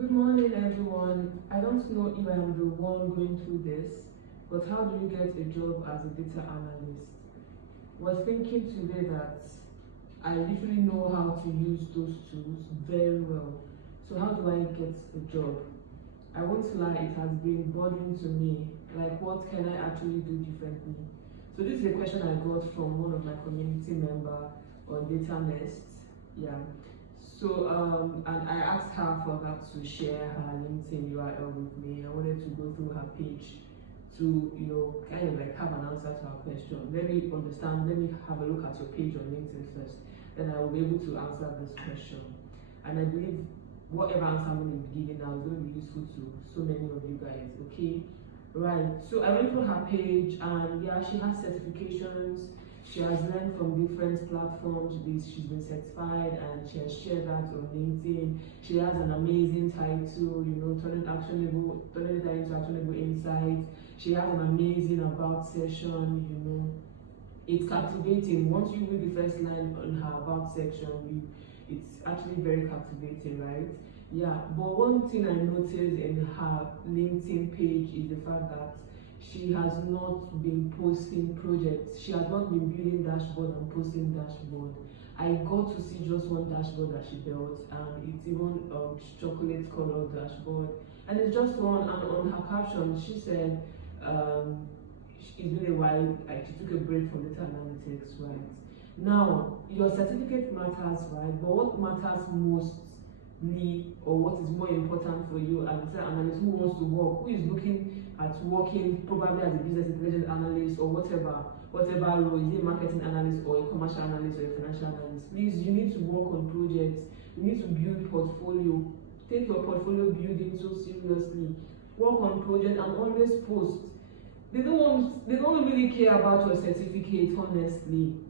Good morning, everyone. I don't know if I am the one going through this, but how do you get a job as a data analyst? Was thinking today that I literally know how to use those tools very well. So how do I get a job? I won't lie, it has been bothering to me. Like, what can I actually do differently? So this is a question I got from one of my community member on Analyst. Yeah. So and I asked her for her to share her LinkedIn URL with me. I wanted to go through her page to kind of like have an answer to her question. Let me have a look at your page on LinkedIn first. Then I will be able to answer this question. And I believe whatever answer I'm going to be giving now is going to be useful to so many of you guys. Okay, right. So I went through her page, and yeah, she has certifications. She has learned from different platforms. She's been certified, and she has shared that on LinkedIn. She has an amazing title, turning it into actionable insights. She has an amazing about section. It's captivating. Once you read the first line on her about section, it's actually very captivating, right? Yeah, but one thing I noticed in her LinkedIn page is the fact that she has not been posting projects. She has not been building dashboard and posting dashboard. I got to see just one dashboard that she built, and it's even a chocolate colored dashboard, and it's just one. And on her caption she said it's been a while, like she took a break from data analytics, right? Now, your certificate matters, right? But what matters mostly, or what is more important for you as a data analyst who wants to work, who is looking at working probably as a business intelligence analyst or whatever role, is it a marketing analyst or a commercial analyst or a financial analyst? Please, you need to work on projects. You need to build portfolio. Take your portfolio building so seriously. Work on projects and always post. They don't really care about your certificate, honestly.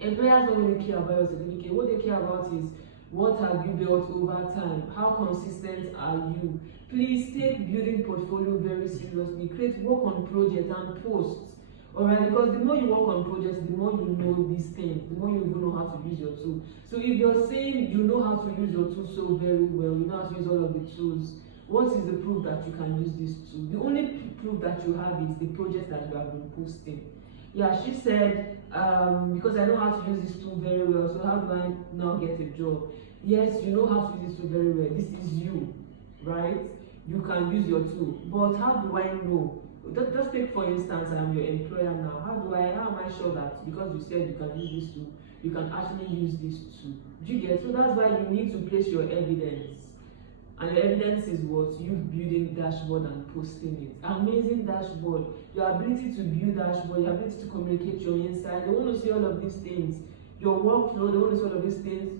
Employers don't really care about your certificate. What they care about is what have you built over time? How consistent are you? Please take building portfolio very seriously. Work on projects and posts. Alright, because the more you work on projects, the more you know these things, the more you know how to use your tool. So if you're saying you know how to use your tool so very well, you know how to use all of the tools, what is the proof that you can use this tool? The only proof that you have is the project that you have been posting. Yeah, she said, because I know how to use this tool very well, so how do I now get a job? Yes, you know how to use this tool very well. This is you, right? You can use your tool. But how do I know? Just take for instance, I'm your employer now. How am I sure that because you said you can use this tool, you can actually use this tool? Do you get? So that's why you need to place your evidence. And the evidence is what? You building dashboard and posting it. Amazing dashboard. Your ability to build dashboard, your ability to communicate your insight. They want to see all of these things. Your workflow, they want to see all of these things.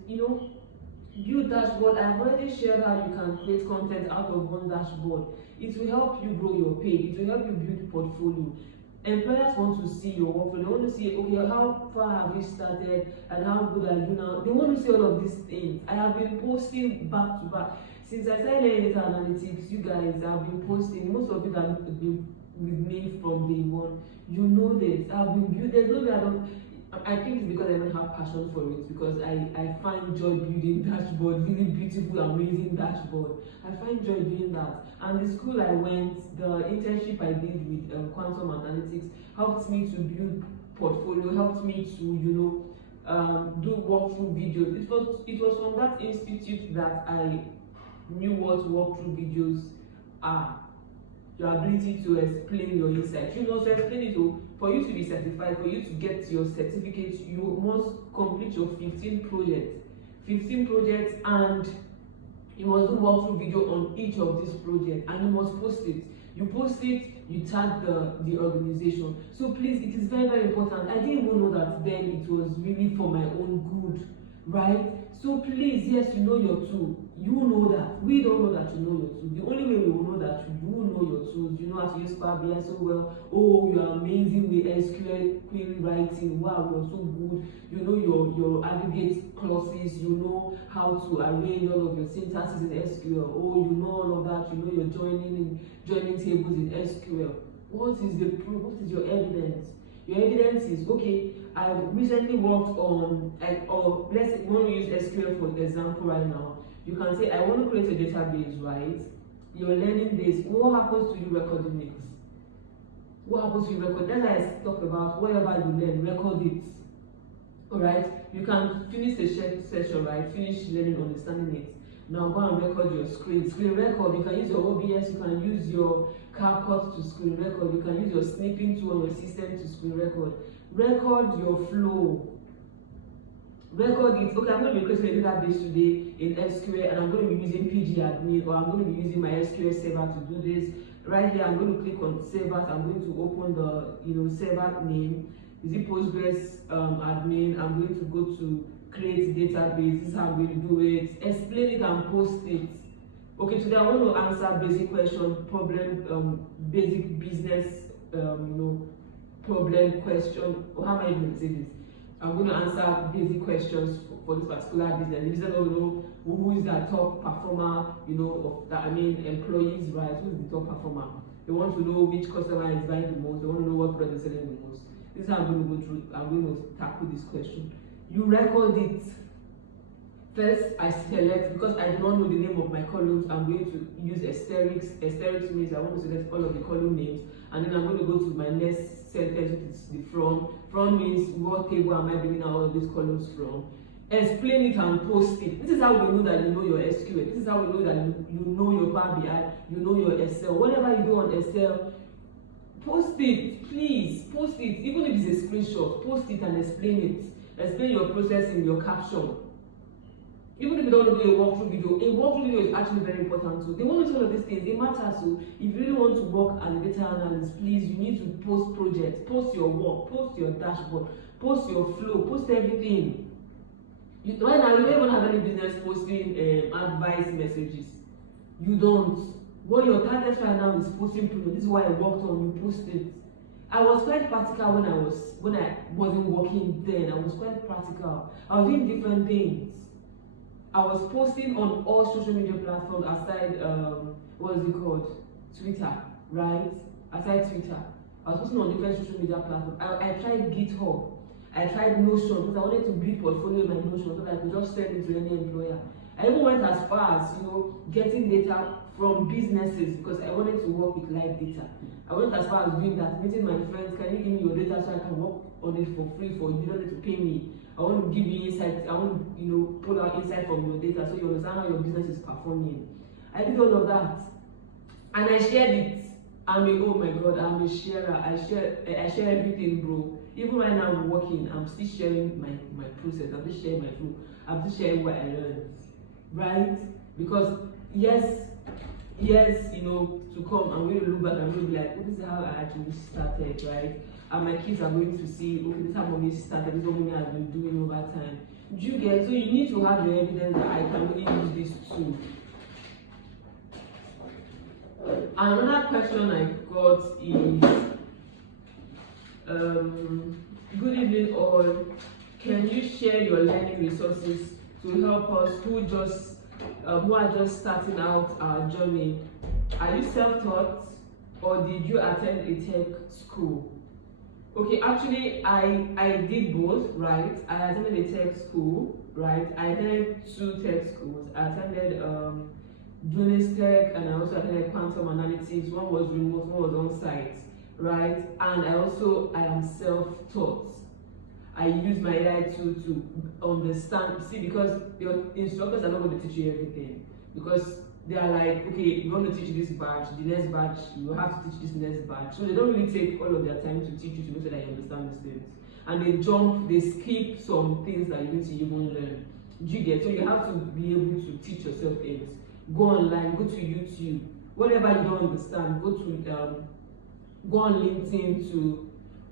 Build dashboard. I've already shared how you can create content out of one dashboard. It will help you grow your page. It will help you build portfolio. Employers want to see your workflow. They want to see, okay, how far have you started and how good are you now? They want to see all of these things. I have been posting back to back. Since I started learning data analytics, you guys have been posting. Most of you that have been with me from day one, you know this. I've been building. There's no way I don't. I think it's because I don't have passion for it, because I find joy building dashboard, really beautiful, amazing dashboard. I find joy doing that. And the school I went, the internship I did with quantum analytics helped me to build portfolio, helped me to do walkthrough videos. It was from that institute that I knew what walkthrough videos are. Your ability to explain your insight. You must explain it. For you to be certified, for you to get your certificate, you must complete your 15 projects. 15 projects, and you must do walkthrough video on each of these projects, and you must post it. You post it, you tag the organization. So please, it is very, very important. I didn't even know that then it was really for my own good, right? So please, yes, you know your tool. You know that. We don't know that you know your tool. The only way we will know that you know your tools, you know how to use Power BI so well. Oh, you are amazing with SQL query writing. Wow, you're so good. You know your aggregate clauses. You know how to arrange all of your syntaxes in SQL. Oh, you know all of that. You know your joining tables in SQL. What is the proof? What is your evidence? Your evidence is, okay, I recently worked on, or let's say you want to use SQL for example right now. You can say, I want to create a database, right? You're learning this. What happens to you recording it? What happens to you record? Then I talk about whatever you learn, record it. Alright? You can finish the session, right? Finish learning, understanding it. Now go and record your screen. Screen record, you can use your OBS, you can use your CapCut to screen record, you can use your snipping tool on your system to screen record. Record your flow. Record it. Okay, I'm going to be creating a database today in SQL, and I'm going to be using PG admin, or I'm going to be using my SQL server to do this. Right here, I'm going to click on servers. I'm going to open the server name. Is it Postgres admin? I'm going to go to create database. This is how I'm going to do it. Explain it and post it. Okay, today I want to answer basic question, problem, basic business, problem question. Or how am I going to say this? I'm going to answer basic questions for this particular business. The business don't know who is the top performer, of that. Employees, right? Who is the top performer? They want to know which customer is buying the most. They want to know what product is selling the most. This is how I'm going to go through. I'm going to tackle this question. You record it. First, I select, because I do not know the name of my columns, I'm going to use asterisks. Asterisks means I want to select all of the column names, and then I'm going to go to my next sentence, which is the from. From means what table am I bringing out all of these columns from. Explain it and post it. This is how we know that you know your SQL. This is how we know that you know your Power BI, you know your Excel. Whatever you do on Excel, post it, please. Post it. Even if it's a screenshot, post it and explain it. Explain your process in your caption. Even if you don't want to do a walkthrough video is actually very important too. They want to do all of these things, it matters. So if you really want to work as a data analyst, please, you need to post projects, post your work, post your dashboard, post your flow, post everything. Right now, you don't even have any business posting advice messages. You don't. What your target right now is posting projects. This is why I worked on, you post it. I was quite practical when I wasn't working then. I was quite practical. I was doing different things. I was posting on all social media platforms aside, what is it called? Twitter, right? Aside Twitter. I was posting on different social media platforms. I tried GitHub. I tried Notion because I wanted to build portfolio in my Notion so that I could just send it to any employer. I even went as far as, getting data from businesses because I wanted to work with live data. I went as far as doing that, meeting my friends, can you give me your data so I can work on it for free for you, don't need to pay me. I want to give you insight, I want to, pull out insight from your data so you understand how your business is performing. I did all of that. And I shared it. Oh my God, I'm a sharer. I share everything, bro. Even right now I'm working, I'm still sharing my process, I'm still sharing my flow, I'm still sharing what I learned. Right? Because years to come, I'm going to look back and I'm going to be like, oh, this is how I actually started, right? And my kids are going to see, okay, this is how mommy started, this is what mommy has been doing over time. Do you get? So you need to have your evidence that I can really use this tool. Another question I got is, good evening all. Can you share your learning resources to help us who are just starting out our journey? Are you self-taught or did you attend a tech school? Okay, actually I did both, right? I attended a tech school, right? I attended 2 tech schools. I attended Jonas Tech and I also attended Quantum Analytics. One was remote, one was on site, right? And I am self-taught. I use my AI tool to understand, because your instructors are not going to teach you everything. Because they are like, okay, you want to teach this batch, the next batch, you have to teach this next batch. So they don't really take all of their time to teach you to make sure that you understand these things. And they skip some things that you need to even learn. Do you get? So you have to be able to teach yourself things. Go online, go to YouTube. Whatever you don't understand, go on LinkedIn to.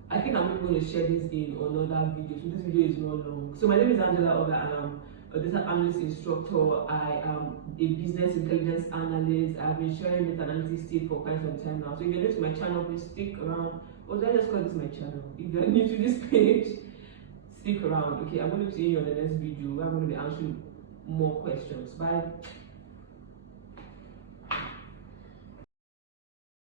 I think I'm going to share this in another video. So this video is not long. So my name is Angela Oga and I'm a data analyst instructor. I am a business intelligence analyst. I've been sharing data analytics tips for quite some time now. So if you're new to my channel, please stick around. Or did I just call this my channel? If you're new to this page, stick around. Okay, I'm going to see you on the next video where I'm going to be answering more questions. Bye.